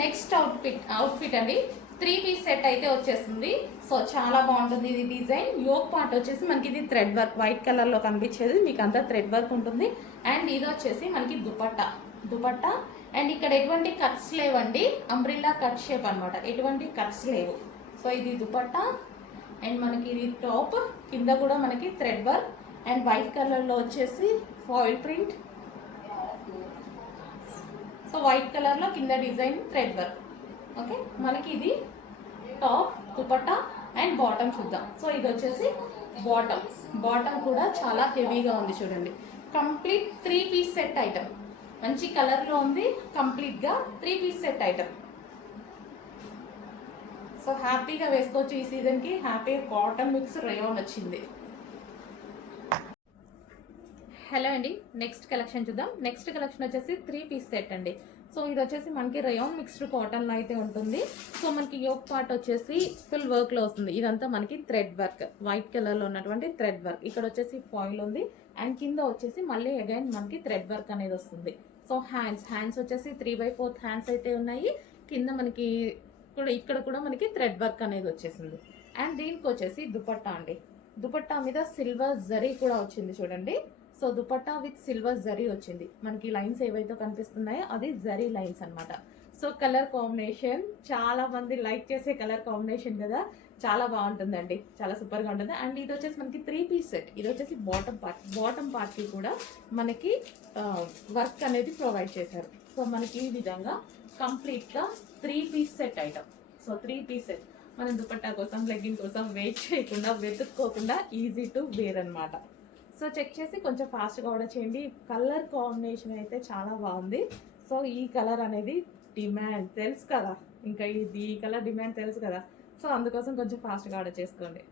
Next outfit అండి 3 piece set అయితే వచ్చేస్తుంది. సో చాలా బాగుంటుంది ఇది డిజైన్. యోక్ పార్ట్ వచ్చేసి మనకి ఇది థ్రెడ్ వర్క్ వైట్ కలర్ లో కనిపించేది మీకు అంతా థ్రెడ్ వర్క్ ఉంటుంది. అండ్ ఇది వచ్చేసి మనకి దుపట్టా అండ్ ఇక్కడ ఎటువంటి కట్స్ లేవండి, అంబ్రిల్లా కట్ షేప్ అనమాట, ఎటువంటి కట్స్ లేవు. సో ఇది దుపట్టా అండ్ మనకి ఇది టాప్, కింద కూడా మనకి thread work and white colour లో వచ్చేసి foil print. So white colour లో కింద డిజైన్ థ్రెడ్ వర్క్. ఓకే, మనకి ఇది టాప్, దుపట్టా అండ్ బాటమ్ చూద్దాం. సో ఇది వచ్చేసి బాటమ్ కూడా చాలా హెవీగా ఉంది చూడండి. కంప్లీట్ 3 పీస్ సెట్ ఐటమ్, మంచి కలర్ లో ఉంది. కంప్లీట్ గా 3 పీస్ సెట్ ఐటమ్. సో హ్యాపీగా వేసుకోవచ్చు ఈ సీజన్ కి. హ్యాపీగా కాటన్ మిక్స్ రేయాన్ వచ్చింది. హలో అండి, నెక్స్ట్ కలెక్షన్ చూద్దాం. నెక్స్ట్ కలెక్షన్ వచ్చేసి 3 పీస్ సెట్ అండి. సో ఇది వచ్చేసి మనకి రయాన్ మిక్స్డ్ కాటన్ లో అయితే ఉంటుంది. సో మనకి యోక్ పార్ట్ వచ్చేసి ఫుల్ వర్క్ లో వస్తుంది. ఇదంతా మనకి థ్రెడ్ వర్క్, వైట్ కలర్ లో ఉన్నటువంటి థ్రెడ్ వర్క్. ఇక్కడ వచ్చేసి ఫాయిల్ ఉంది అండ్ కింద వచ్చేసి మళ్ళీ అగైన్ మనకి థ్రెడ్ వర్క్ అనేది వస్తుంది. సో హ్యాండ్స్ వచ్చేసి 3/4 హ్యాండ్స్ అయితే ఉన్నాయి. కింద మనకి ఇక్కడ కూడా మనకి థ్రెడ్ వర్క్ అనేది వచ్చేసింది. అండ్ దీనికి వచ్చేసి దుపట్టా అండి. దుపట్టా మీద సిల్వర్ జరీ కూడా వచ్చింది చూడండి. So dupatta with silver zari వచ్చింది. మనకి లైన్స్ ఏవైతే కనిపిస్తున్నాయో అది జరీ లైన్స్ అనమాట. సో కలర్ కాంబినేషన్ చాలా మంది లైక్ చేసే కలర్ కాంబినేషన్ కదా, చాలా బాగుంటుందండి, చాలా సూపర్ గా ఉంటుంది. అండ్ ఇది వచ్చేసి మనకి 3 పీస్ సెట్. ఇది వచ్చేసి బాటమ్ పార్ట్ కి కూడా మనకి వర్క్ అనేది ప్రొవైడ్ చేశారు. సో మనకి ఈ విధంగా కంప్లీట్ గా 3 piece set item. So 3 piece set మనం దుపట్టా కోసం, లెగ్గింగ్ కోసం వెయిట్ చేయకుండా, వెతుక్కోకుండా ఈజీ టు వేర్ అనమాట. సో చెక్ చేసి కొంచెం ఫాస్ట్గా ఆర్డర్ చేయండి. కలర్ కాంబినేషన్ అయితే చాలా బాగుంది. సో ఈ కలర్ అనేది డిమాండ్ తెలుసు కదా, ఇంకా ఈ కలర్ డిమాండ్ తెలుసు కదా. సో అందుకోసం కొంచెం ఫాస్ట్గా ఆర్డర్ చేసుకోండి.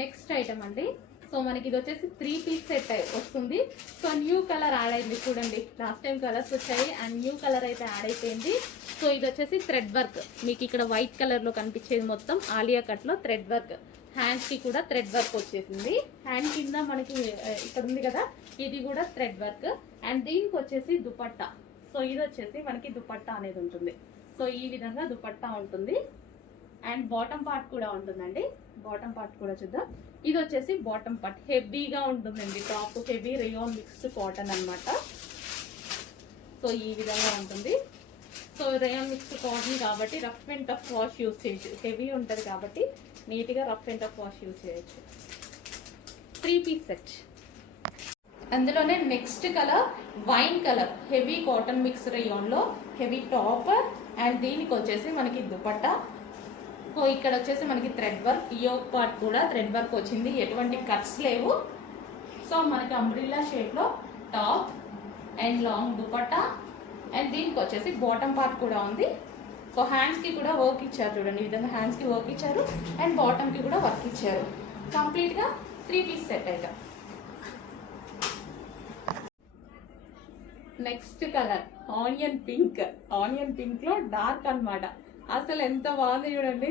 నెక్స్ట్ ఐటమ్ అండి. సో మనకి ఇది వచ్చేసి 3 పీస్ సెట్ వస్తుంది. సో న్యూ కలర్ యాడ్ అయింది చూడండి. లాస్ట్ టైం కలర్స్ వచ్చాయి అండ్ న్యూ కలర్ అయితే యాడ్ అయిపోయింది. సో ఇది వచ్చేసి థ్రెడ్ వర్క్. మీకు ఇక్కడ వైట్ కలర్ లో కనిపించేది మొత్తం ఆలియా కట్ లో థ్రెడ్ వర్క్. హ్యాండ్స్ కి కూడా థ్రెడ్ వర్క్ వచ్చేసింది. హ్యాండ్ కింద మనకి ఇక్కడ ఉంది కదా, ఇది కూడా థ్రెడ్ వర్క్. అండ్ దీనికి వచ్చేసి దుపట్టా. సో ఇది వచ్చేసి మనకి దుపట్టా అనేది ఉంటుంది. సో ఈ విధంగా దుపట్టా ఉంటుంది. అండ్ బాటమ్ పార్ట్ కూడా ఉంటుందండి. బాటమ్ పార్ట్ కూడా చూద్దాం. ఇది వచ్చేసి బాటమ్ పార్ట్ హెవీగా ఉంటుందండి. Top heavy rayon mixed cotton అనమాట. సో ఈ విధంగా ఉంటుంది. సో రేయాన్ మిక్స్డ్ కాటన్ కాబట్టి rough and tough wash use చేయొచ్చు. హెవీ ఉంటుంది కాబట్టి నీట్గా rough and tough wash use చేయొచ్చు. 3 పీస్ సెట్. అందులోనే next colour wine colour, heavy cotton mix రేయాన్లో హెవీ టాప్. అండ్ దీనికి వచ్చేసి మనకి దుపట్టా. సో ఇక్కడ వచ్చేసి మనకి థ్రెడ్ వర్క్, యోక్ పార్ట్ కూడా థ్రెడ్ వర్క్ వచ్చింది, ఎటువంటి కట్స్ లేవు. సో మనకి అంబ్రిల్లా షేప్లో top and long dupatta. And దీనికి వచ్చేసి బాటమ్ పార్ట్ కూడా ఉంది. సో హ్యాండ్స్కి కూడా వర్క్ ఇచ్చారు చూడండి. ఈ విధంగా హ్యాండ్స్కి వర్క్ ఇచ్చారు అండ్ బాటమ్కి కూడా వర్క్ ఇచ్చారు. కంప్లీట్గా 3 పీస్ సెట్ అయితే. Next colour onion pink. Onion పింక్లో డార్క్ అనమాట. అసలు ఎంత బాగుంది చూడండి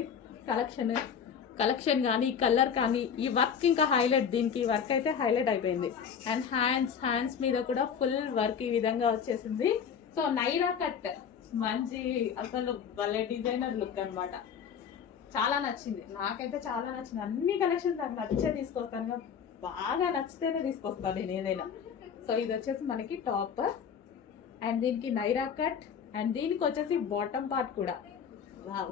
కలెక్షన్ కానీ ఈ కలర్ కానీ ఈ వర్క్ ఇంకా హైలైట్. దీనికి వర్క్ అయితే హైలైట్ అయిపోయింది. అండ్ హ్యాండ్స్ మీద కూడా ఫుల్ వర్క్ ఈ విధంగా వచ్చేసింది. సో నైరా కట్, మంచి అసలు భలే డిజైనర్ లుక్ అనమాట. చాలా నచ్చింది, నాకైతే చాలా నచ్చింది. అన్ని కలెక్షన్స్ నాకు నచ్చే తీసుకొస్తాను, బాగా నచ్చితేనే తీసుకొస్తాను నేను ఏదైనా. సో ఇది వచ్చేసి మనకి టాప్ అండ్ దీనికి నైరా కట్ అండ్ దీనికి వచ్చేసి బాటమ్ పార్ట్ కూడా. వావ్,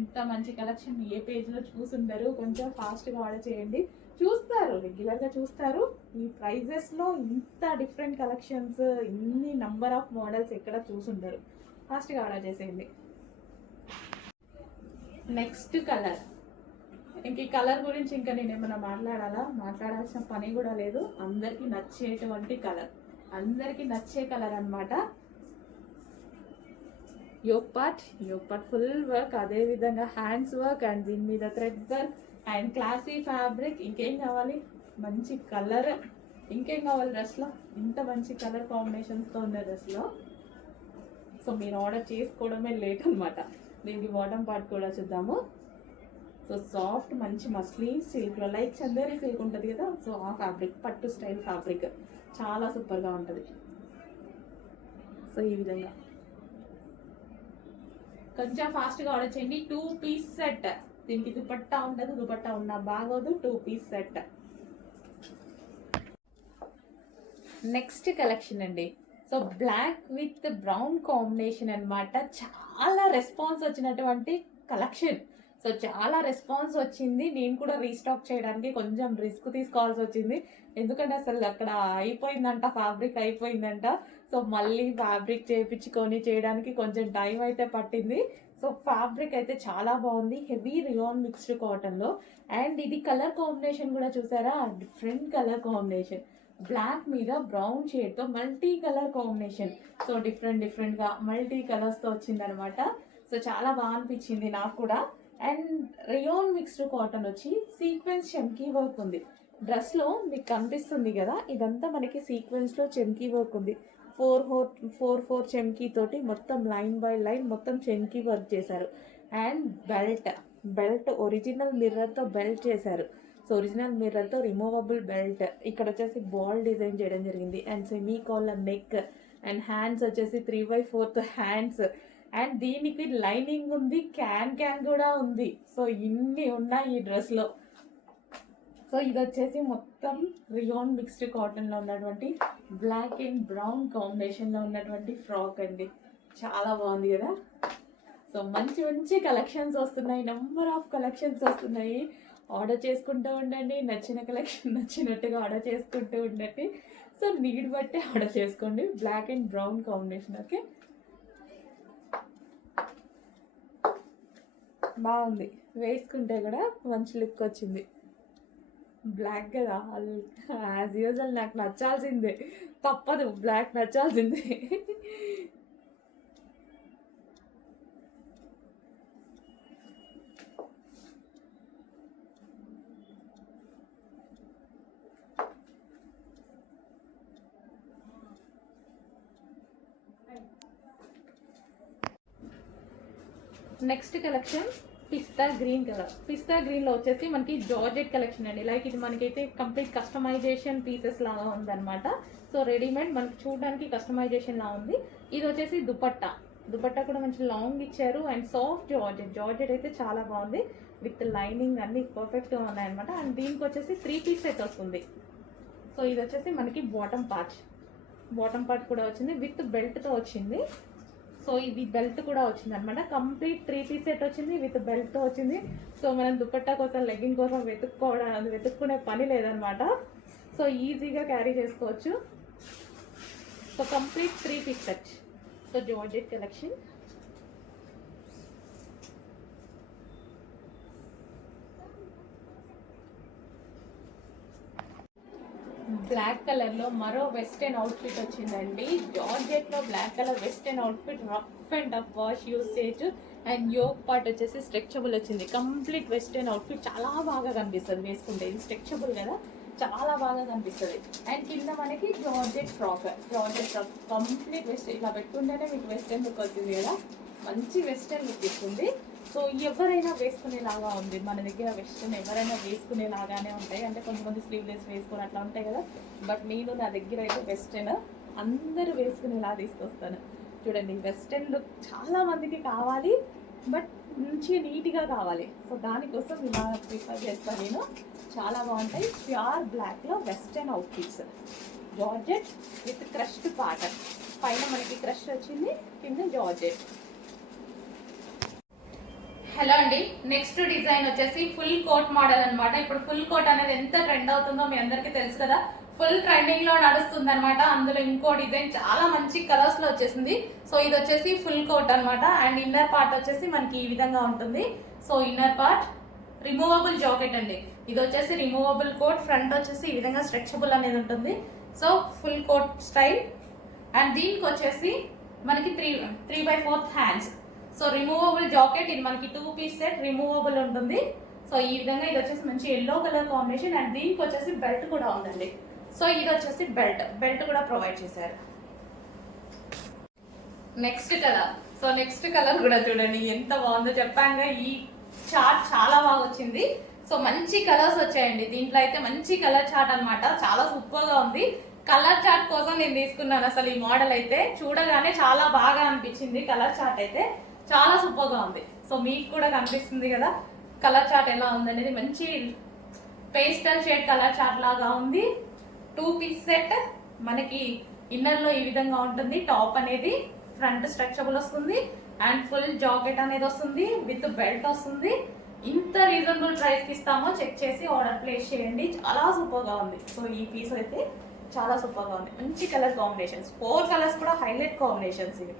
ఇంత మంచి కలెక్షన్ ఏ పేజ్లో చూసుంటారు. కొంచెం ఫాస్ట్గా ఆర్డర్ చేయండి. చూస్తారు, రెగ్యులర్గా చూస్తారు. ఈ ప్రైజెస్లో ఇంత డిఫరెంట్ కలెక్షన్స్, ఇన్ని నంబర్ ఆఫ్ మోడల్స్ ఎక్కడ చూసుంటారు. ఫాస్ట్గా ఆర్డర్ చేసేయండి. Next colour. ఇంక ఈ కలర్ గురించి ఇంకా నేను ఏమైనా మాట్లాడాల్సిన పని కూడా లేదు. అందరికీ నచ్చేటువంటి కలర్, అందరికీ నచ్చే కలర్ అనమాట. యోక్ పార్ట్ ఫుల్ వర్క్, అదే విధంగా హ్యాండ్స్ వర్క్ అండ్ దీని మీద thread work and classy fabric. ఇంకేం కావాలి, మంచి కలర్, ఇంకేం కావాలి డ్రెస్లో. ఇంత మంచి కలర్ కాంబినేషన్స్తో ఉన్న డ్రెస్లో. సో మీరు ఆర్డర్ చేసుకోవడమే లేట్ అనమాట. దీనికి బాటమ్ పార్ట్ కూడా చూద్దాము. సో సాఫ్ట్ మంచి మస్లిన్ సిల్క్లో, లైక్ చందేరి సిల్క్ ఉంటుంది కదా, సో ఆ ఫ్యాబ్రిక్ పట్టు స్టైల్ ఫ్యాబ్రిక్ చాలా సూపర్గా ఉంటుంది. సో ఈ విధంగా కొంచెం ఫాస్ట్గా ఆర్డర్ చేయండి. 2 పీస్ సెట్. దీనికి దుపట్టా ఉండదు, దుపట్టా ఉన్నా బాగోదు. 2 పీస్ సెట్. నెక్స్ట్ కలెక్షన్ అండి. So black with brown combination అన్నమాట. చాలా రెస్పాన్స్ వచ్చినటువంటి కలెక్షన్. సో చాలా రెస్పాన్స్ వచ్చింది. నేను కూడా రీస్టాక్ చేయడానికి కొంచెం రిస్క్ తీసుకోవాల్సి వచ్చింది. ఎందుకంటే అసలు అక్కడ అయిపోయిందంట, ఫ్యాబ్రిక్ అయిపోయిందంట. సో మళ్ళీ ఫ్యాబ్రిక్ చేయించుకొని చేయడానికి కొంచెం టైం అయితే పట్టింది. సో ఫ్యాబ్రిక్ అయితే చాలా బాగుంది. హెవీ రియాన్ మిక్స్డ్ కాటన్లో. అండ్ ఇది కలర్ కాంబినేషన్ కూడా చూసారా, డిఫరెంట్ కలర్ కాంబినేషన్. బ్లాక్ మీద బ్రౌన్ షేడ్తో మల్టీ కలర్ కాంబినేషన్. సో డిఫరెంట్గా మల్టీ కలర్స్తో వచ్చిందనమాట. సో చాలా బాగా అనిపించింది నాకు కూడా. అండ్ రియాన్ మిక్స్డ్ కాటన్ వచ్చి సీక్వెన్స్ చెమ్కీ వర్క్ ఉంది. డ్రెస్లో మీకు కనిపిస్తుంది కదా, ఇదంతా మనకి సీక్వెన్స్లో చెమ్కీ వర్క్ ఉంది. 4 చెమ్కీ తోటి మొత్తం లైన్ బై లైన్ మొత్తం చెమ్కీ వర్క్ చేశారు. అండ్ బెల్ట్ ఒరిజినల్ మిర్రర్తో బెల్ట్ చేశారు. సో ఒరిజినల్ మిర్రర్తో రిమూవబుల్ బెల్ట్. ఇక్కడ వచ్చేసి బాల్ డిజైన్ చేయడం జరిగింది. And semi collar neck. And hands వచ్చేసి 3/4 హ్యాండ్స్. అండ్ దీనికి లైనింగ్ ఉంది, క్యాన్ కూడా ఉంది. సో ఇన్ని ఉన్నాయి ఈ డ్రెస్లో. సో ఇది వచ్చేసి మొత్తం రియాన్ మిక్స్డ్ కాటన్లో ఉన్నటువంటి బ్లాక్ అండ్ బ్రౌన్ కాంబినేషన్లో ఉన్నటువంటి ఫ్రాక్ అండి. చాలా బాగుంది కదా. సో మంచి కలెక్షన్స్ వస్తున్నాయి. నెంబర్ ఆఫ్ కలెక్షన్స్ వస్తున్నాయి. ఆర్డర్ చేసుకుంటూ ఉండండి. నచ్చిన కలెక్షన్ నచ్చినట్టుగా ఆర్డర్ చేసుకుంటూ ఉండండి. సో నీడ్ బట్టి ఆర్డర్ చేసుకోండి. Black and brown combination. Okay, బాగుంది. వేసుకుంటే కూడా మంచి లుక్ వచ్చింది. బ్లాక్ కదా, యాజ్ యూజువల్ నాకు నచ్చాల్సిందే, తప్పదు, బ్లాక్ నచ్చాల్సిందే. నెక్స్ట్ కలెక్షన్ పిస్తా గ్రీన్ కలర్. పిస్తా గ్రీన్లో వచ్చేసి మనకి జార్జెట్ కలెక్షన్ అండి. లైక్ ఇది మనకైతే కంప్లీట్ కస్టమైజేషన్ పీసెస్ లాగా ఉందన్నమాట. సో రెడీమేడ్ మనకి చూడడానికి కస్టమైజేషన్ లా ఉంది. ఇది వచ్చేసి దుపట్టా కూడా మంచి లాంగ్ ఇచ్చారు. అండ్ సాఫ్ట్ జార్జెట్ అయితే చాలా బాగుంది. విత్ లైనింగ్ అన్ని పర్ఫెక్ట్గా ఉన్నాయన్నమాట. అండ్ దీనికి వచ్చేసి 3 పీస్ సెట్ వస్తుంది. సో ఇది వచ్చేసి మనకి బాటమ్ పార్ట్ కూడా వచ్చింది, విత్ బెల్ట్తో వచ్చింది. సో ఇది బెల్ట్ కూడా వచ్చింది అనమాట. కంప్లీట్ 3 పీస్ సెట్ వచ్చింది, విత్ బెల్ట్తో వచ్చింది. సో మనం దుపట్టా కోసం, లెగ్గింగ్ కోసం వెతుక్కునే పని లేదనమాట. సో ఈజీగా క్యారీ చేసుకోవచ్చు. So complete 3 piece set. So georgette collection. Black కలర్లో మరో వెస్టర్న్ అవుట్ఫిట్ వచ్చిందండి. జార్జెట్లో black colour western outfit. Rough and tough wash usage. And yoke part వచ్చేసి స్ట్రెచబుల్ వచ్చింది. కంప్లీట్ వెస్టర్న్ అవుట్ఫిట్ చాలా బాగా కనిపిస్తుంది వేసుకుంటే. ఇది స్ట్రెచబుల్ కదా, చాలా బాగా కనిపిస్తుంది. అండ్ కింద మనకి జార్జెట్ ఫ్రాక్ కంప్లీట్ వెస్టర్న్. ఇట్లా పెట్టుకుంటేనే మీకు వెస్టర్న్ లుక్ వచ్చింది కదా, మంచి వెస్టర్న్ లుక్ ఇస్తుంది. సో ఎవరైనా వేసుకునేలాగా ఉంది. మన దగ్గర వెస్టర్న్ ఎవరైనా వేసుకునేలాగానే ఉంటాయి. అంటే కొంతమంది స్లీవ్లెస్ వేసుకొని అట్లా ఉంటాయి కదా. బట్ నా దగ్గర అయితే వెస్టర్న్ అందరూ వేసుకునేలా తీసుకొస్తాను. చూడండి, వెస్టర్న్ లుక్ చాలా మందికి కావాలి, బట్ మంచిగా నీట్గా కావాలి. సో దానికోసం ఇలా ప్రిఫర్ చేస్తాను నేను. చాలా బాగుంటాయి. ప్యూర్ బ్లాక్లో western outfits. Georgette with crushed part. పైన మనకి క్రష్ వచ్చింది, కింద జార్జెట్. హలో అండి, నెక్స్ట్ డిజైన్ వచ్చేసి ఫుల్ కోట్ మోడల్ అనమాట. ఇప్పుడు ఫుల్ కోట్ అనేది ఎంత ట్రెండ్ అవుతుందో మీ అందరికీ తెలుసు కదా. ఫుల్ ట్రెండింగ్ లో నడుస్తుంది అనమాట. అందులో ఇంకో డిజైన్ చాలా మంచి కలర్స్ లో వచ్చేసింది. సో ఇది వచ్చేసి ఫుల్ కోట్ అనమాట. అండ్ ఇన్నర్ పార్ట్ వచ్చేసి మనకి ఈ విధంగా ఉంటుంది. So inner part removable jacket అండి. ఇది వచ్చేసి రిమూవబుల్ కోట్. ఫ్రంట్ వచ్చేసి ఈ విధంగా స్ట్రెచబుల్ అనేది ఉంటుంది. So full coat style. And దీనికి వచ్చేసి మనకి 3/4 హ్యాండ్స్. So removable jacket. ఇది మనకి 2 పీస్ సెట్ రిమూవబుల్ ఉంటుంది. సో ఈ విధంగా ఇది వచ్చేసి మంచి ఎల్లో కలర్ కాంబినేషన్. అండ్ దీనికి వచ్చేసి బెల్ట్ కూడా ఉందండి. సో ఇది వచ్చేసి బెల్ట్ కూడా ప్రొవైడ్ చేశారు. Next colour. So next colour కూడా చూడండి ఎంత బాగుందో. చెప్పాను ఈ చార్ట్ చాలా బాగా వచ్చింది. సో మంచి కలర్స్ వచ్చాయండి దీంట్లో అయితే. మంచి కలర్ చార్ట్ అనమాట. చాలా సూపర్గా ఉంది. కలర్ చార్ట్ కోసం నేను తీసుకున్నాను. అసలు ఈ మోడల్ అయితే చూడగానే చాలా బాగా అనిపించింది. కలర్ చార్ట్ అయితే చాలా సూపర్గా ఉంది. సో మీకు కూడా కనిపిస్తుంది కదా కలర్ చార్ట్ ఎలా ఉందనేది. మంచి పేస్టల్ షేడ్ కలర్ చార్ట్ లాగా ఉంది. 2 పీస్ సెట్ మనకి ఇన్నర్లో ఈ విధంగా ఉంటుంది. టాప్ అనేది ఫ్రంట్ స్ట్రెచబుల్ వస్తుంది అండ్ ఫుల్ జాకెట్ అనేది వస్తుంది విత్ బెల్ట్ వస్తుంది. ఇంత రీజనబుల్ ప్రైస్కి ఇస్తామో చెక్ చేసి ఆర్డర్ ప్లేస్ చేయండి. చాలా సూపర్గా ఉంది. సో ఈ పీస్ అయితే చాలా సూపర్గా ఉంది. మంచి కలర్ కాంబినేషన్స్, 4 కలర్స్ కూడా హైలైట్ కాంబినేషన్స్ ఇవి.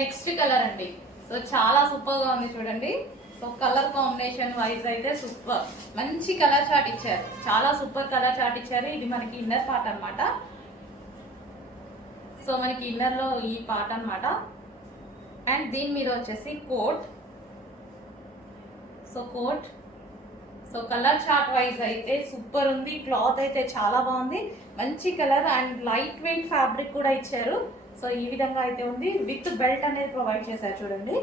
నెక్స్ట్ కలర్ అండి. సో చాలా సూపర్గా ఉంది చూడండి. సో కలర్ కాంబినేషన్ వైజ్ అయితే సూపర్. మంచి కలర్ చార్ట్ ఇచ్చారు. చాలా సూపర్ కలర్ చార్ట్ ఇచ్చారు. ఇది మనకి ఇన్నర్ పార్ట్ అనమాట. సో మనకి ఇన్నర్లో ఈ పార్ట్ అనమాట. అండ్ దీని మీద వచ్చేసి coat. So coat. So colour chart wise అయితే సూపర్ ఉంది. క్లాత్ అయితే చాలా బాగుంది. మంచి colour and light weight fabric కూడా ఇచ్చారు. సో ఈ విధంగా అయితే ఉంది. విత్ బెల్ట్ అనేది ప్రొవైడ్ చేశారు చూడండి.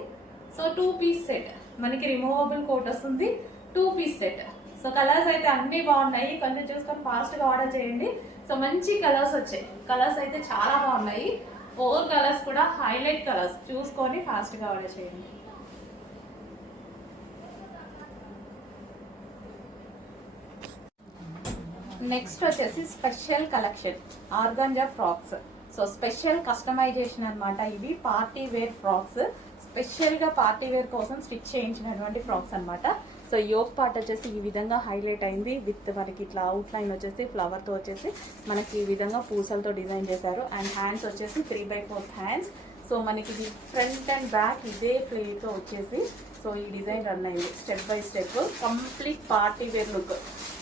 సో 2 పీస్ సెట్ మనకి రిమూవబుల్ కోట్ వస్తుంది. 2 పీస్ సెట్. సో కలర్స్ అయితే అన్నీ బాగున్నాయి. కొంచెం చూసుకొని ఫాస్ట్గా ఆర్డర్ చేయండి. సో మంచి కలర్స్ వచ్చాయి. కలర్స్ అయితే చాలా బాగున్నాయి. 4 కలర్స్ కూడా హైలైట్ కలర్స్. చూసుకొని ఫాస్ట్గా ఆర్డర్ చేయండి. నెక్స్ట్ వచ్చేసి special collection organza frocks. So special customisation అనమాట. ఇవి పార్టీ వేర్ ఫ్రాక్స్. స్పెషల్గా పార్టీ వేర్ కోసం స్టిచ్ చేయించినటువంటి ఫ్రాక్స్ అనమాట. సో యోక్ పార్ట్ వచ్చేసి ఈ విధంగా హైలైట్ అయింది. విత్ మనకి ఇట్లా అవుట్ లైన్ వచ్చేసి ఫ్లవర్తో వచ్చేసి మనకి ఈ విధంగా పూసలతో డిజైన్ చేశారు. అండ్ హ్యాండ్స్ వచ్చేసి 3/4 హ్యాండ్స్. సో మనకి ఇది ఫ్రంట్ అండ్ బ్యాక్ ఇదే ప్లేతో వచ్చేసి సో ఈ డిజైన్ రన్ అయింది step by step. Complete party wear look.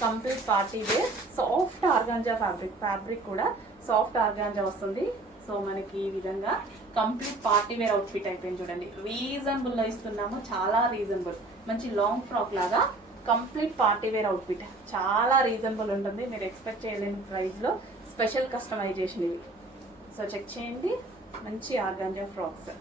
Complete party wear. Soft organza fabric కూడా సాఫ్ట్ ఆర్గాంజా వస్తుంది. సో మనకి ఈ విధంగా కంప్లీట్ పార్టీ వేర్ అవుట్ఫిట్ అయిపోయింది చూడండి. రీజనబుల్లో ఇస్తున్నాము. చాలా రీజనబుల్. మంచి లాంగ్ ఫ్రాక్ లాగా కంప్లీట్ పార్టీ వేర్ అవుట్ఫిట్. చాలా రీజనబుల్ ఉంటుంది. మీరు ఎక్స్పెక్ట్ చేయలేని ప్రైస్లో స్పెషల్ కస్టమైజేషన్ ఇవి. సో చెక్ చేయండి. మంచి ఆర్గాంజా ఫ్రాక్స్.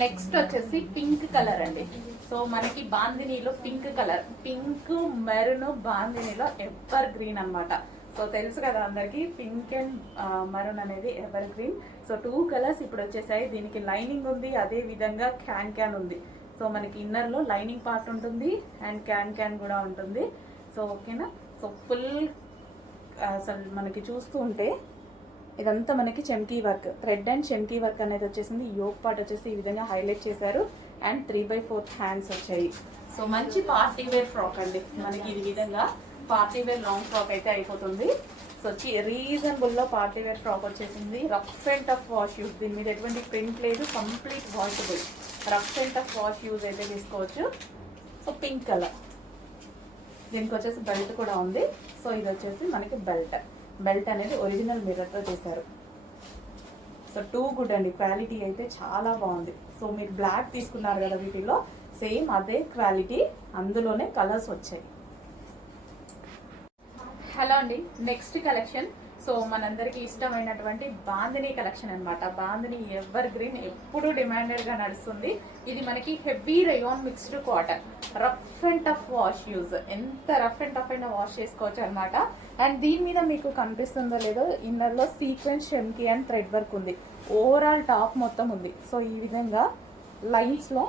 నెక్స్ట్ వచ్చేసి పింక్ కలర్ అండి. సో మనకి బాందినీలో పింక్ కలర్, పింక్ మెరూన్ బాందినీలో ఎవర్ గ్రీన్ అనమాట. సో తెలుసు కదా అందరికి పింక్ అండ్ మరూన్ అనేది ఎవర్ గ్రీన్. సో 2 కలర్స్ ఇప్పుడు వచ్చేసాయి. దీనికి లైనింగ్ ఉంది, అదే విధంగా క్యాన్ ఉంది. సో మనకి ఇన్నర్లో లైనింగ్ పార్ట్ ఉంటుంది అండ్ క్యాన్ కూడా ఉంటుంది. సో ఓకేనా. సో ఫుల్ అసలు మనకి చూస్తూ ఉంటే ఇదంతా మనకి చెమ్కీ వర్క్, థ్రెడ్ అండ్ చెమ్కీ వర్క్ అనేది వచ్చేసింది. యోక్ పార్ట్ వచ్చేసి ఈ విధంగా హైలైట్ చేశారు అండ్ 3/4 హ్యాండ్స్ వచ్చాయి. సో మంచి పార్టీ వేర్ ఫ్రాక్ అండి. మనకి ఈ విధంగా పార్టీ వేర్ లాంగ్ ఫ్రాక్ అయితే అయిపోతుంది. సో రీజనబుల్లో పార్టీ వేర్ ఫ్రాక్ వచ్చేసింది. Rough and tough wash use. దీని మీద ఎటువంటి ప్రింట్ లేదు. Complete washable. Rough and tough wash use అయితే తీసుకోవచ్చు. So pink colour. దీనికి వచ్చేసి బెల్ట్ కూడా ఉంది. సో ఇది వచ్చేసి మనకి బెల్ట్ అనేది ఒరిజినల్ మిర్రర్తో చేశారు. సో 2 గుడ్ అండి. క్వాలిటీ అయితే చాలా బాగుంది. సో మీరు బ్లాక్ తీసుకున్నారు కదా, వీటిలో సేమ్ అదే క్వాలిటీ, అందులోనే కలర్స్ వచ్చాయి. హలో అండి. నెక్స్ట్ కలెక్షన్ సో మనందరికీ ఇష్టమైనటువంటి బాందినీ కలెక్షన్ అనమాట. బాందినీ ఎవర్ గ్రీన్ ఎప్పుడు డిమాండెడ్గా నడుస్తుంది. ఇది మనకి heavy rayon mixed cotton. Rough and tough wash use. ఎంత రఫ్ అండ్ టఫ్ అయినా వాష్ చేసుకోవచ్చు అనమాట. అండ్ దీని మీద మీకు కనిపిస్తుందో లేదో ఇన్నర్లో సీక్వెన్స్ చెమ్కీ అండ్ థ్రెడ్ వర్క్ ఉంది. ఓవరాల్ టాప్ మొత్తం ఉంది. సో ఈ విధంగా లైన్స్లో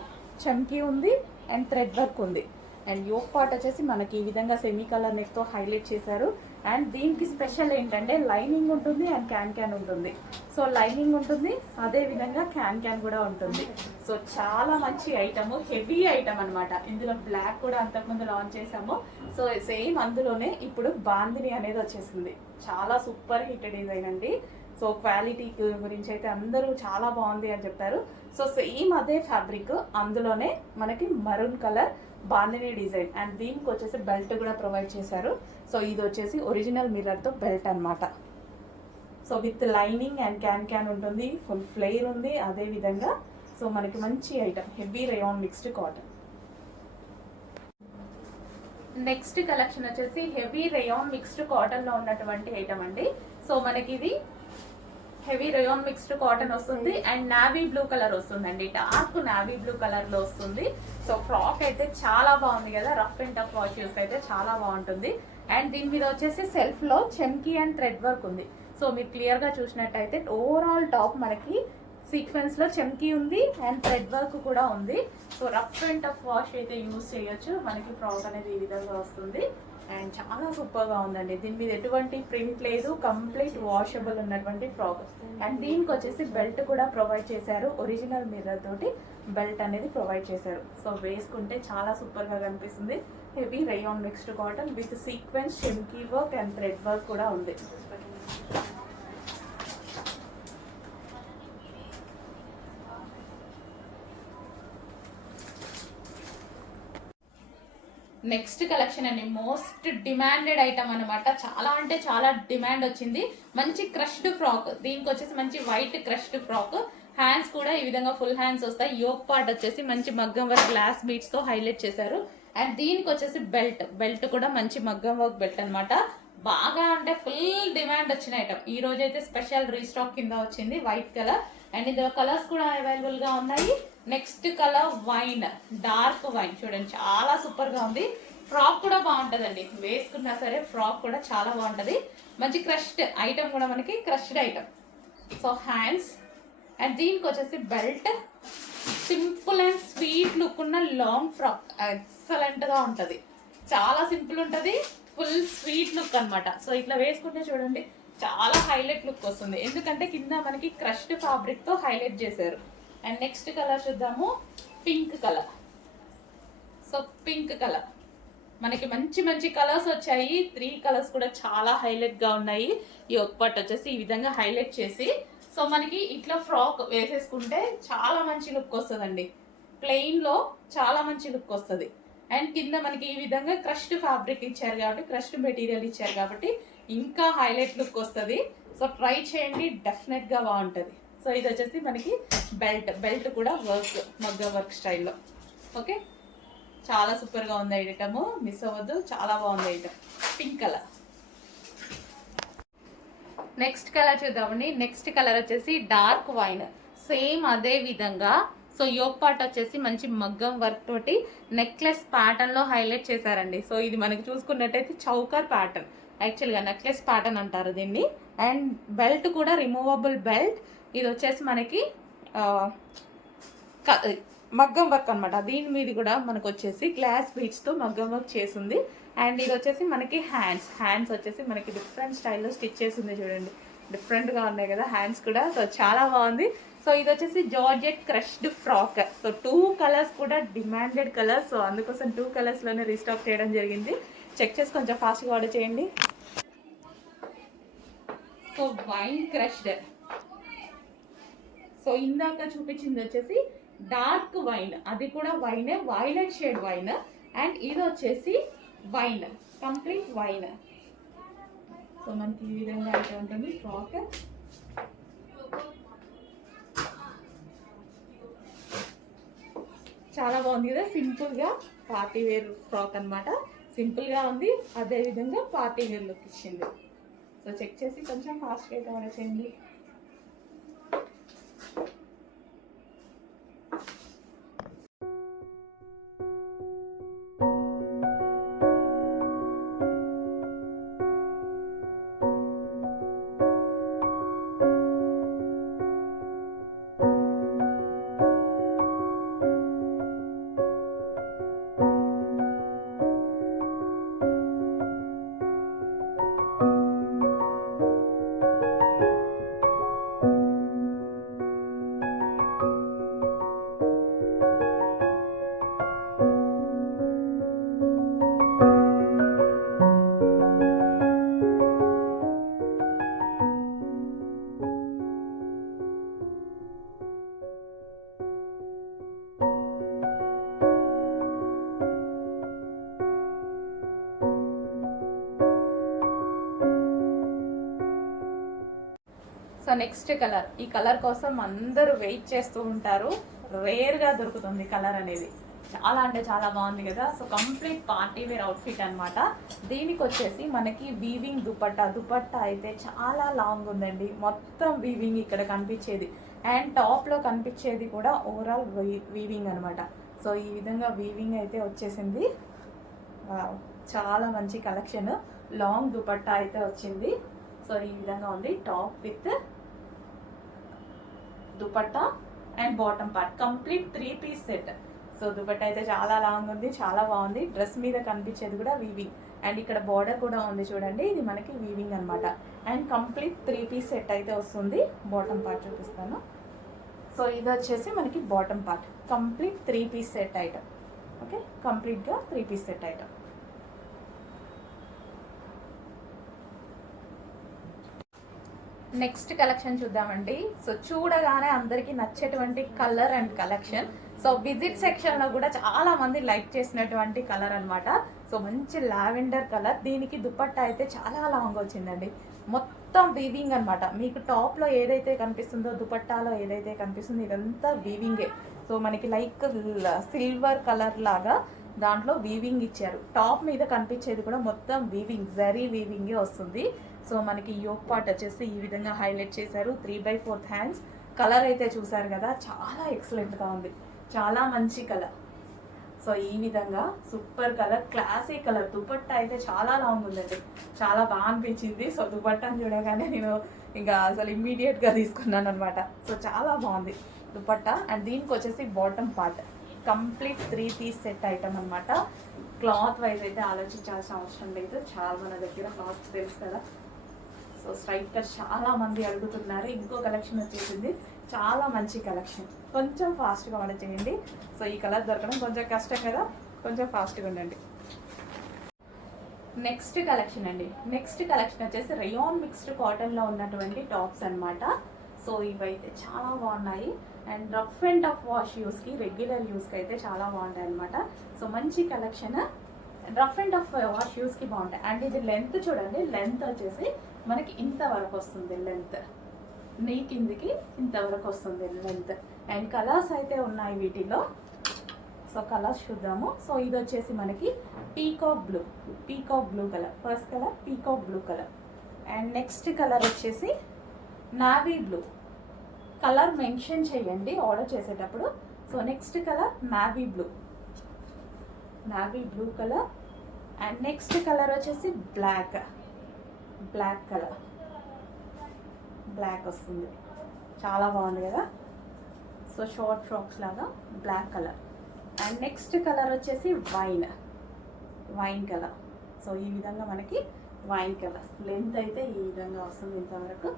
చెమ్కీ ఉంది అండ్ థ్రెడ్ వర్క్ ఉంది. అండ్ యోక్ పార్ట్ వచ్చేసి మనకి ఈ విధంగా సెమీ కలర్ నెక్తో హైలైట్ చేశారు. అండ్ దీనికి స్పెషల్ ఏంటంటే లైనింగ్ ఉంటుంది అండ్ క్యాన్ ఉంటుంది. సో లైనింగ్ ఉంటుంది, అదే విధంగా క్యాన్ కూడా ఉంటుంది. సో చాలా మంచి ఐటమ్, హెవీ ఐటమ్ అనమాట. ఇందులో బ్లాక్ కూడా అంతకుముందు లాంచ్ చేసాము. సో సేమ్ అందులోనే ఇప్పుడు బాందిని అనేది వచ్చేసింది. చాలా సూపర్ హిట్ డిజైన్ అండి. సో క్వాలిటీ గురించి అయితే అందరూ చాలా బాగుంది అని చెప్పారు. సో సేమ్ అదే ఫ్యాబ్రిక్, అందులోనే మనకి maroon colour bandhani design. And దీనికి వచ్చేసి బెల్ట్ కూడా ప్రొవైడ్ చేశారు. సో ఇది వచ్చేసి ఒరిజినల్ మిర్రర్తో బెల్ట్ అనమాట. So with lining and can ఉంటుంది. ఫుల్ ఫ్లేర్ ఉంది అదే విధంగా. సో మనకి మంచి item, heavy rayon mixed cotton. Next collection వచ్చేసి హెవీ రేయాన్ మిక్స్డ్ కాటన్ లో ఉన్నటువంటి ఐటమ్ అండి. సో మనకి ఇది హెవీ రేయాన్ మిక్స్డ్ కాటన్ వస్తుంది అండ్ నావీ బ్లూ కలర్ వస్తుందండి, డార్క్ నావీ బ్లూ కలర్ లో వస్తుంది. సో ఫ్రాక్ అయితే చాలా బాగుంది కదా, rough and tough wash use అయితే చాలా బాగుంటుంది. అండ్ దీని మీద వచ్చేసి సెల్ఫ్ లో చెమ్కీ అండ్ థ్రెడ్ వర్క్ ఉంది. సో మీరు క్లియర్ గా చూసినట్టయితే ఓవరాల్ టాప్ మనకి సీక్వెన్స్ లో చెమ్కీ ఉంది అండ్ థ్రెడ్ వర్క్ కూడా ఉంది. So rough and tough wash అయితే యూజ్ చేయొచ్చు. మనకి ఫ్రాక్ అనేది ఈ విధంగా వస్తుంది అండ్ చాలా సూపర్ గా ఉందండి. దీని మీద ఎటువంటి ప్రింట్ లేదు, కంప్లీట్ వాషబుల్ ఉన్నటువంటి ఫ్రాక్. అండ్ దీనికి వచ్చేసి బెల్ట్ కూడా ప్రొవైడ్ చేశారు, ఒరిజినల్ మిర్రర్ తోటి బెల్ట్ అనేది ప్రొవైడ్ చేశారు. సో వేసుకుంటే చాలా సూపర్ గా కనిపిస్తుంది. Heavy rayon mixed cotton with sequence చెమ్కీ వర్క్ అండ్ థ్రెడ్ వర్క్ కూడా ఉంది. నెక్స్ట్ కలెక్షన్ అండి, మోస్ట్ డిమాండెడ్ ఐటమ్ అనమాట. చాలా అంటే చాలా డిమాండ్ వచ్చింది. మంచి క్రష్డ్ ఫ్రాక్, దీనికి వచ్చేసి మంచి వైట్ క్రష్డ్ ఫ్రాక్. హ్యాండ్స్ కూడా ఈ విధంగా ఫుల్ హ్యాండ్స్ వస్తాయి. యోక్ పార్ట్ వచ్చేసి మంచి మగ్గం వర్క్ గ్లాస్ బీట్స్ తో హైలైట్ చేశారు. అండ్ దీనికి వచ్చేసి బెల్ట్ కూడా మంచి మగ్గం వర్క్ బెల్ట్ అనమాట. బాగా అంటే ఫుల్ డిమాండ్ వచ్చిన ఐటమ్. ఈ రోజు అయితే స్పెషల్ రీస్టాక్ కింద వచ్చింది వైట్ కలర్. అండ్ ఇందులో కలర్స్ కూడా అవైలబుల్ గా ఉన్నాయి. Next colour wine, dark wine చూడండి, చాలా సూపర్ గా ఉంది. ఫ్రాక్ కూడా బాగుంటదండి, వేసుకున్నా సరే ఫ్రాక్ కూడా చాలా బాగుంటది. మంచి క్రష్డ్ ఐటమ్ కూడా మనకి crushed item. So hands and దీనికి వచ్చేసి belt, simple and sweet look ఉన్న లాంగ్ ఫ్రాక్, ఎక్సలెంట్ గా ఉంటది. చాలా సింపుల్ ఉంటది, ఫుల్ స్వీట్ లుక్ అనమాట. సో ఇట్లా వేసుకుంటే చూడండి చాలా హైలైట్ లుక్ వస్తుంది, ఎందుకంటే కింద మనకి క్రష్డ్ ఫ్యాబ్రిక్ తో హైలైట్ చేశారు. అండ్ నెక్స్ట్ కలర్ చూద్దాము, pink colour. So pink colour మనకి మంచి మంచి కలర్స్ వచ్చాయి. 3 కలర్స్ కూడా చాలా హైలైట్ గా ఉన్నాయి. ఈ ఒక పార్ట్ వచ్చేసి ఈ విధంగా హైలైట్ చేసి, సో మనకి ఇట్లా ఫ్రాక్ వేసేసుకుంటే చాలా మంచి లుక్ వస్తుందండి. ప్లెయిన్ లో చాలా మంచి లుక్ వస్తుంది. అండ్ కింద మనకి ఈ విధంగా క్రష్డ్ ఫ్యాబ్రిక్ ఇచ్చారు కాబట్టి, క్రష్డ్ మెటీరియల్ ఇచ్చారు కాబట్టి ఇంకా హైలైట్ లుక్ వస్తుంది. సో ట్రై చేయండి, డెఫినెట్ గా బాగుంటుంది. సో ఇది వచ్చేసి మనకి బెల్ట్ కూడా వర్క్ మగ్గ వర్క్ స్టైల్లో. ఓకే, చాలా సూపర్ గా ఉంది ఐటమ్, మిస్ అవ్వద్దు, చాలా బాగుంది item. Pink colour. Next colour చూద్దామండి. నెక్స్ట్ కలర్ వచ్చేసి డార్క్ వైన్, సేమ్ అదే విధంగా. సో యోక్ పార్ట్ వచ్చేసి మంచి మగ్గం వర్క్ తోటి నెక్లెస్ ప్యాటర్న్ లో హైలైట్ చేశారండి. సో ఇది మనకి చూసుకున్నట్టయితే చౌకర్ ప్యాటర్న్, యాక్చువల్గా నెక్లెస్ ప్యాటర్న్ అంటారు దీన్ని. అండ్ బెల్ట్ కూడా రిమూవబుల్ బెల్ట్. ఇది వచ్చేసి మనకి మగ్గం వర్క్ అనమాట. దీని మీద కూడా మనకు వచ్చేసి గ్లాస్ బీడ్స్ తో మగ్గం వర్క్ చేసింది. అండ్ ఇది వచ్చేసి మనకి హ్యాండ్స్ వచ్చేసి మనకి డిఫరెంట్ స్టైల్లో స్టిచ్ చేసింది చూడండి, డిఫరెంట్ గా ఉన్నాయి కదా హ్యాండ్స్ కూడా. సో చాలా బాగుంది. సో ఇది వచ్చేసి georgette crushed frock. So 2 colours కూడా డిమాండెడ్ కలర్స్. సో అందుకోసం 2 కలర్స్ లోనే రీస్టాక్ చేయడం జరిగింది. చెక్ చేసి కొంచెం ఫాస్ట్గా ఆర్డర్ చేయండి. So wine crushed. సో ఇందాక చూపించింది వచ్చేసి డార్క్ వైన్, అది కూడా wine, violet shade wine. And ఇది వచ్చేసి వైన్, కంప్లీట్ వైన్. సో మనకి ఈ విధంగా అయితే ఉంటుంది ఫ్రాక్. చాలా బాగుంది కదా, సింపుల్ గా పార్టీ వేర్ ఫ్రాక్ అనమాట. సింపుల్ గా ఉంది, అదే విధంగా పార్టీ వేర్ లుక్ ఇచ్చింది. సో చెక్ చేసి కొంచెం ఫాస్ట్గా అయితే ఆర్డర్ చేయండి. సో నెక్స్ట్ కలర్, ఈ కలర్ కోసం అందరూ వెయిట్ చేస్తూ ఉంటారు, రేర్ గా దొరుకుతుంది కలర్ అనేది. చాలా అంటే చాలా బాగుంది కదా. So complete party wear outfit అనమాట. దీనికి వచ్చేసి మనకి వీవింగ్ దుపట్టా అయితే చాలా లాంగ్ ఉందండి. మొత్తం వీవింగ్ ఇక్కడ కనిపించేది అండ్ టాప్లో కనిపించేది కూడా ఓవరాల్ వీవింగ్ అనమాట. సో ఈ విధంగా వీవింగ్ అయితే వచ్చేసింది. చాలా మంచి కలెక్షన్. లాంగ్ దుపట్టా అయితే వచ్చింది. సో ఈ విధంగా ఉంది top with dupatta and bottom part complete 3 piece set. So dupatta అయితే చాలా లాంగ్ ఉంది, చాలా బాగుంది. డ్రెస్ మీద కనిపించేది కూడా వీవింగ్ అండ్ ఇక్కడ బార్డర్ కూడా ఉంది చూడండి, ఇది మనకి వీవింగ్ అనమాట. అండ్ కంప్లీట్ 3 పీస్ సెట్ అయితే వస్తుంది. బాటమ్ పార్ట్ చూపిస్తాను. సో ఇది వచ్చేసి మనకి bottom part complete 3 piece set item. Okay, కంప్లీట్గా 3 piece set item. Next collection చూద్దామండి. సో చూడగానే అందరికీ నచ్చేటువంటి colour and collection. So visit సెక్షన్లో కూడా చాలా మంది లైక్ చేసినటువంటి కలర్ అనమాట. సో మంచి లావెండర్ కలర్. దీనికి దుపట్టా అయితే చాలా లాంగ్ వచ్చిందండి. మొత్తం వీవింగ్ అనమాట. మీకు టాప్లో ఏదైతే కనిపిస్తుందో దుపట్టాలో ఏదైతే కనిపిస్తుందో ఇదంతా వీవింగే. సో మనకి లైక్ సిల్వర్ కలర్ లాగా దాంట్లో వీవింగ్ ఇచ్చారు. టాప్ మీద కనిపించేది కూడా మొత్తం వీవింగ్, జరీ వీవింగే వస్తుంది. సో మనకి యోక్ పార్ట్ వచ్చేసి ఈ విధంగా హైలైట్ చేశారు. 3/4 హ్యాండ్స్. కలర్ అయితే చూసారు కదా, చాలా ఎక్సలెంట్గా ఉంది, చాలా మంచి కలర్. సో ఈ విధంగా super colour, classic colour. Dupatta అయితే చాలా లాంగ్ ఉందండి, చాలా బాగా అనిపించింది. సో దుపట్టాను చూడగానే నేను ఇంకా అసలు ఇమ్మీడియట్గా తీసుకున్నాను అనమాట. సో చాలా బాగుంది దుపట్టా. అండ్ దీనికి వచ్చేసి bottom part complete 3 piece set item అనమాట. క్లాత్ వైజ్ అయితే ఆలోచించాల్సిన అవసరం లేదు, చాలా మన దగ్గర క్లాత్ తెలుసు కదా. సో స్ట్రైట్ కట్ చాలా మంది అడుగుతున్నారు. ఇంకో కలెక్షన్ వచ్చేసింది, చాలా మంచి కలెక్షన్. కొంచెం ఫాస్ట్గా ఆర్డర్ చేయండి. సో ఈ కలర్ దొరకడం కొంచెం కష్టం కదా, కొంచెం ఫాస్ట్గా ఉండండి. నెక్స్ట్ కలెక్షన్ అండి. నెక్స్ట్ కలెక్షన్ వచ్చేసి రేయాన్ మిక్స్డ్ కాటన్లో ఉన్నటువంటి టాప్స్ అనమాట. సో ఇవైతే చాలా బాగున్నాయి and rough and tough wash యూస్కి, రెగ్యులర్ యూస్కి అయితే చాలా బాగుంటాయి అనమాట. సో మంచి collection, rough and tough wash యూస్కి బాగుంటాయి. అండ్ ఇది లెంత్ చూడండి, లెంత్ వచ్చేసి మనకి ఇంతవరకు వస్తుంది. లెంత్ నీ కిందికి ఇంతవరకు వస్తుంది లెంత్. అండ్ కలర్స్ అయితే ఉన్నాయి వీటిలో. సో కలర్స్ చూద్దాము. సో ఇది వచ్చేసి మనకి peacock blue colour. First colour peacock blue colour. And next colour వచ్చేసి నావీ బ్లూ కలర్. మెన్షన్ చేయండి ఆర్డర్ చేసేటప్పుడు. So next colour navy blue colour. And next colour వచ్చేసి బ్లాక్ కలర్. బ్లాక్ వస్తుంది, చాలా బాగుంది కదా. సో షార్ట్ ఫ్రాక్స్ లాగా black colour. And next colour వచ్చేసి వైన్ కలర్. సో ఈ విధంగా మనకి వైన్ కలర్. లెంత్ అయితే ఈ విధంగా వస్తుంది ఇంతవరకు,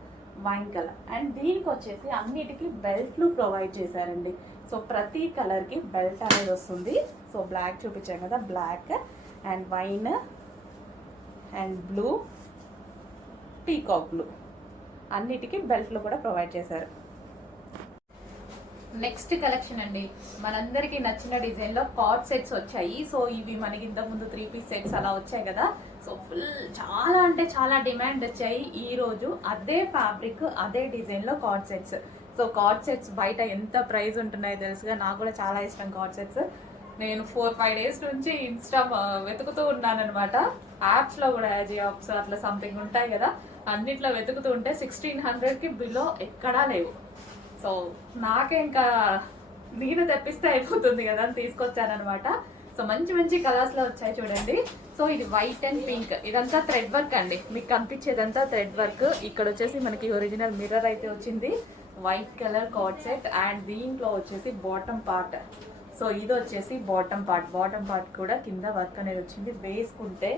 వైన్ కలర్. అండ్ దీనికి వచ్చేసి అన్నిటికీ బెల్ట్లు ప్రొవైడ్ చేశారండి. సో ప్రతి కలర్కి బెల్ట్ అనేది వస్తుంది. సో బ్లాక్ చూపించాం కదా, black and wine and blue, peacock blue, అన్నిటికీ బెల్ట్లు కూడా ప్రొవైడ్ చేశారు. నెక్స్ట్ కలెక్షన్ అండి. మనందరికీ నచ్చిన డిజైన్లో కార్డ్ సెట్స్ వచ్చాయి. సో ఇవి మనకి ఇంతకుముందు 3 పీస్ సెట్స్ అలా వచ్చాయి కదా. సో ఫుల్ చాలా అంటే చాలా డిమాండ్ వచ్చాయి. ఈ రోజు అదే ఫ్యాబ్రిక్, అదే డిజైన్లో card sets. So card sets బయట ఎంత ప్రైస్ ఉంటున్నాయో తెలుసుగా, నాకు కూడా చాలా ఇష్టం కార్డ్ సెట్స్. నేను 4-5 డేస్ నుంచి ఇన్స్టా వెతుకుతూ ఉన్నాను అనమాట. యాప్స్లో కూడా యాప్స్ అట్లా సంథింగ్ ఉంటాయి కదా, అన్నిట్లో వెతుకుతూ ఉంటే 1600కి బిలో ఎక్కడా లేవు. సో నాకే ఇంకా నేను తెప్పిస్తే అయిపోతుంది కదా అని తీసుకొచ్చానమాట. సో మంచి మంచి కలర్స్లో వచ్చాయి చూడండి. సో ఇది వైట్ అండ్ పింక్, ఇదంతా థ్రెడ్ వర్క్ అండి. మీకు కనిపించేదంతా థ్రెడ్ వర్క్. ఇక్కడ వచ్చేసి మనకి ఒరిజినల్ మిర్రర్ అయితే వచ్చింది. White colour card set. And దీంట్లో వచ్చేసి బాటమ్ పార్ట్. సో ఇది వచ్చేసి బాటమ్ పార్ట్ కూడా కింద వర్క్ అనేది వచ్చింది. వేసుకుంటే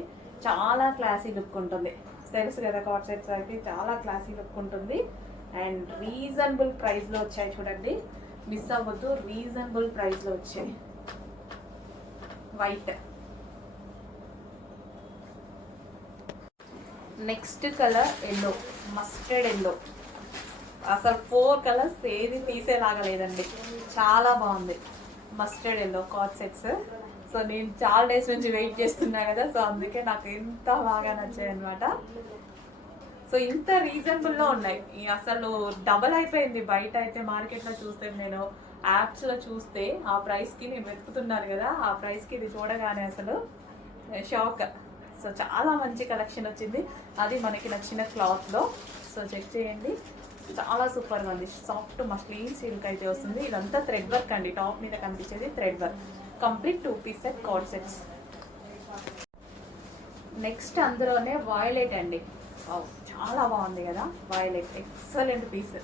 చాలా క్లాసీ లుక్ ఉంటుంది, తెలుసు కదా. కార్డ్ సెట్స్ అయితే చాలా క్లాసీ లుక్ ఉంటుంది. అండ్ రీజనబుల్ ప్రైస్లో వచ్చాయి చూడండి, మిస్ అవ్వద్దు. రీజనబుల్ ప్రైస్లో వచ్చాయి. White. Next colour yellow, mustard yellow. అసలు 4 కలర్స్ ఏది తీసేలాగా లేదండి, చాలా బాగుంది. Mustard yellow card sets. So నేను చాలా డేస్ నుంచి వెయిట్ చేస్తున్నా కదా, సో అందుకే నాకు ఎంత బాగా నచ్చాయి అనమాట. సో ఇంత రీజనబుల్లో ఉన్నాయి. అసలు డబల్ అయిపోయింది బయట అయితే, మార్కెట్లో చూస్తే నేను యాప్స్లో చూస్తే ఆ ప్రైస్కి నేను వెతుకుతున్నాను కదా, ఆ ప్రైస్కి ఇది చూడగానే అసలు షాక్. సో చాలా మంచి కలెక్షన్ వచ్చింది, అది మనకి నచ్చిన క్లాత్లో. సో చెక్ చేయండి, చాలా సూపర్గా ఉంది. సాఫ్ట్ మస్లిన్ సిల్క్ అయితే వస్తుంది. ఇదంతా థ్రెడ్ వర్క్ అండి, టాప్ మీద కనిపించేది thread work. Complete 2 piece set, card sets. Next అందులోనే వాయిలెట్ అండి. చాలా బాగుంది కదా violet, excellent piece.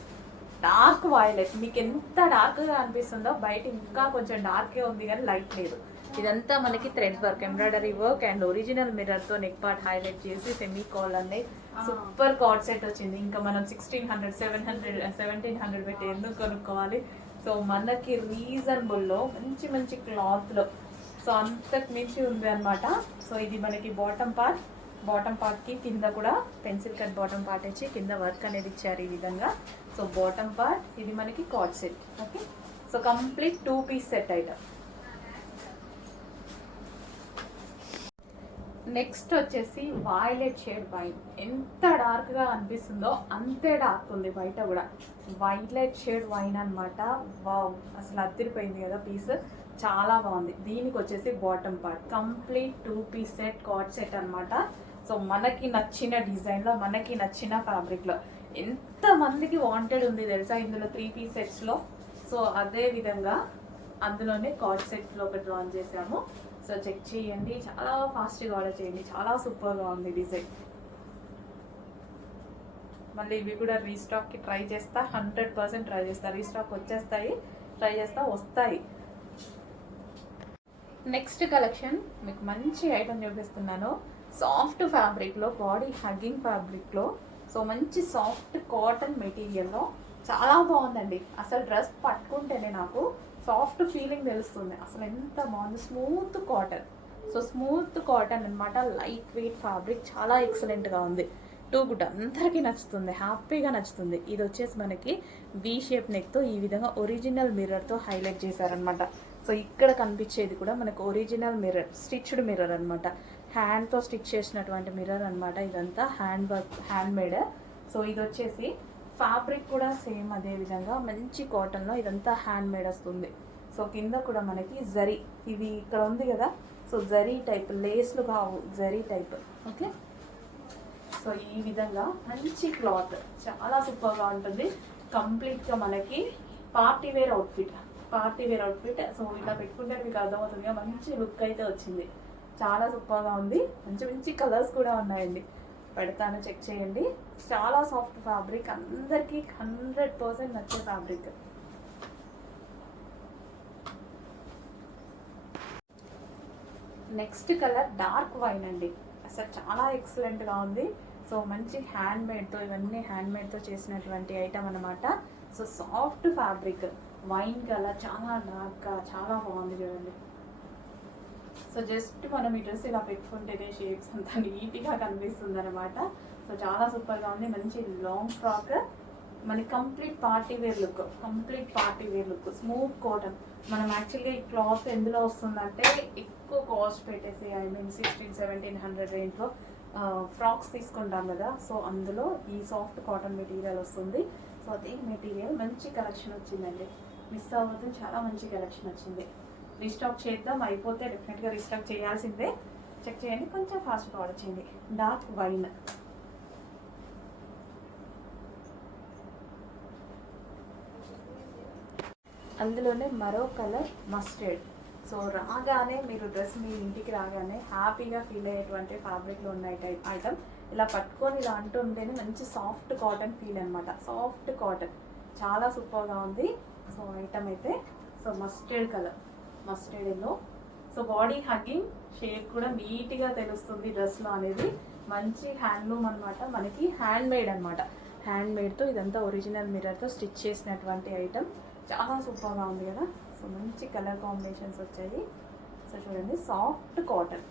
Dark violet, మీకు ఎంత డార్క్గా అనిపిస్తుందో బయట ఇంకా కొంచెం డార్కే ఉంది కానీ లైట్ లేదు. ఇదంతా మనకి thread work, embroidery work and original మిర్రర్తో నెక్ పార్ట్ హైలైట్ చేసి సెమీ కాల్ అనే సూపర్ కార్డ్ సెట్ వచ్చింది. ఇంకా మనం 1600, 700, 1700 పెట్టి ఎందుకు కొనుక్కోవాలి? సో మనకి రీజనబుల్లో మంచి మంచి క్లాత్లో, సో అంతకు మించి ఉంది అనమాట. సో ఇది మనకి బాటమ్ పార్ట్కి కింద కూడా పెన్సిల్ కట్ బాటమ్ పార్ట్ ఇచ్చి కింద వర్క్ అనేది ఇచ్చారు ఈ విధంగా. సో బాటమ్ పార్ట్, ఇది మనకి card set. Okay, so complete 2 piece set item. Next వచ్చేసి వాయిలెట్ షేడ్ వైన్. ఎంత డార్క్గా అనిపిస్తుందో అంతే డార్క్ ఉంది బయట కూడా. వైలెట్ షేడ్ వైన్ అనమాట. వావ్, అసలు అదిరిపోయింది కదా పీస్, చాలా బాగుంది. దీనికి వచ్చేసి bottom part complete 2 piece set, card set అనమాట. సో మనకి నచ్చిన డిజైన్లో, మనకి నచ్చిన ఫ్యాబ్రిక్లో. ఎంతమందికి వాంటెడ్ ఉంది తెలుసా ఇందులో 3 పీస్ సెట్స్లో. సో అదే విధంగా అందులోనే కార్డ్ సెట్లో ఒకటి లాంచ్ చేసాము. సో చెక్ చేయండి, చాలా ఫాస్ట్గా ఆర్డర్ చేయండి, చాలా సూపర్గా ఉంది డిజైన్. మళ్ళీ ఇవి కూడా రీస్టాక్కి ట్రై చేస్తా, 100% ట్రై చేస్తా. రీస్టాక్ వచ్చేస్తాయి, ట్రై చేస్తా, వస్తాయి. నెక్స్ట్ కలెక్షన్ మీకు మంచి ఐటమ్ చూపిస్తున్నాను. సాఫ్ట్ ఫ్యాబ్రిక్లో, బాడీ హగ్గింగ్ ఫ్యాబ్రిక్లో, సో మంచి సాఫ్ట్ కాటన్ మెటీరియల్లో చాలా బాగుందండి. అసలు డ్రెస్ పట్టుకుంటేనే నాకు సాఫ్ట్ ఫీలింగ్ తెలుస్తుంది. అసలు ఎంత బాగుంది, smooth cotton. So smooth cotton అనమాట, లైట్ వెయిట్ ఫ్యాబ్రిక్, చాలా ఎక్సలెంట్గా ఉంది. టూ గుడ్, అందరికీ నచ్చుతుంది, హ్యాపీగా నచ్చుతుంది. ఇది వచ్చేసి మనకి వి షేప్ నెక్తో ఈ విధంగా ఒరిజినల్ మిర్రర్తో హైలైట్ చేశారనమాట. సో ఇక్కడ కనిపించేది కూడా మనకు ఒరిజినల్ మిర్రర్, స్టిచ్డ్ మిర్రర్ అనమాట. హ్యాండ్తో స్టిచ్ చేసినటువంటి మిర్రర్ అనమాట. ఇదంతా hand work, hand made. So ఇది వచ్చేసి ఫ్యాబ్రిక్ కూడా సేమ్ అదే విధంగా మంచి కాటన్లో ఇదంతా హ్యాండ్ మేడ్ వస్తుంది. సో కింద కూడా మనకి జరీ, ఇది ఇక్కడ ఉంది కదా, సో జరీ టైప్, లేస్లు కావు, జరీ టైప్. ఓకే, సో ఈ విధంగా మంచి క్లాత్, చాలా సూపర్గా ఉంటుంది. కంప్లీట్గా మనకి పార్టీ వేర్ అవుట్ఫిట్. సో ఇలా పెట్టుకుంటే మీకు అర్థమవుతుంది, మంచి లుక్ అయితే వచ్చింది. చాలా సూపర్గా ఉంది. మంచి మంచి కలర్స్ కూడా ఉన్నాయండి, పెడతాను, చెక్ చేయండి. చాలా సాఫ్ట్ ఫ్యాబ్రిక్, అందరికీ 100% నచ్చే fabric. Next colour dark wine అండి. అసలు చాలా ఎక్సలెంట్గా ఉంది. సో మంచి హ్యాండ్ మేడ్తో, ఇవన్నీ హ్యాండ్ మేడ్తో చేసినటువంటి ఐటమ్ అనమాట. So soft fabric, wine colour, చాలా డార్క్గా, చాలా బాగుంది చూడండి. సో జస్ట్ మనం ఈ డ్రెస్ ఇలా పెట్టుకుంటేనే షేప్స్ అంతా నీట్గా కనిపిస్తుంది అనమాట. సో చాలా సూపర్గా ఉంది. మంచి లాంగ్ ఫ్రాక్, మనకి complete party wear look, smooth cotton. మనం యాక్చువల్గా ఈ క్లాత్ ఎందులో వస్తుందంటే ఎక్కువ కాస్ట్ పెట్టేసి, ఐ మీన్ 1600-1700 రేంజ్లో ఫ్రాక్స్ తీసుకుంటాం కదా, సో అందులో ఈ సాఫ్ట్ కాటన్ మెటీరియల్ వస్తుంది. సో అదే మెటీరియల్, మంచి కలెక్షన్ వచ్చిందండి, మిస్ అవ్వదు, చాలా మంచి కలెక్షన్ వచ్చింది. రీస్టాక్ చేద్దాం, అయిపోతే డెఫినెట్గా రీస్టాక్ చేయాల్సిందే. చెక్ చేయండి, కొంచెం ఫాస్ట్గా ఆర్డర్ చేయండి. డార్క్ వైన్, అందులోనే మరో కలర్ మస్టర్డ్. సో రాగానే మీరు డ్రెస్ మీ ఇంటికి రాగానే హ్యాపీగా ఫీల్ అయ్యేటువంటి ఫ్యాబ్రిక్లో ఉన్న ఐటమ్. ఇలా పట్టుకొని ఇలా అంటుంటేనే మంచి సాఫ్ట్ కాటన్ ఫీల్ అనమాట. సాఫ్ట్ కాటన్, చాలా సూపర్గా ఉంది. సో ఐటమ్ అయితే, so mustard colour, mustard yellow. So body hugging shape కూడా నీట్గా తెలుస్తుంది డ్రెస్లో అనేది. మంచి హ్యాండ్లూమ్ అనమాట, మనకి హ్యాండ్ మేడ్ అనమాట. హ్యాండ్ మేడ్తో ఇదంతా ఒరిజినల్ మిర్రర్తో స్టిచ్ చేసినటువంటి ఐటమ్. చాలా సూపర్గా ఉంది కదా. సో మంచి కలర్ కాంబినేషన్స్ వచ్చాయి. సో చూడండి, సాఫ్ట్ కాటన్,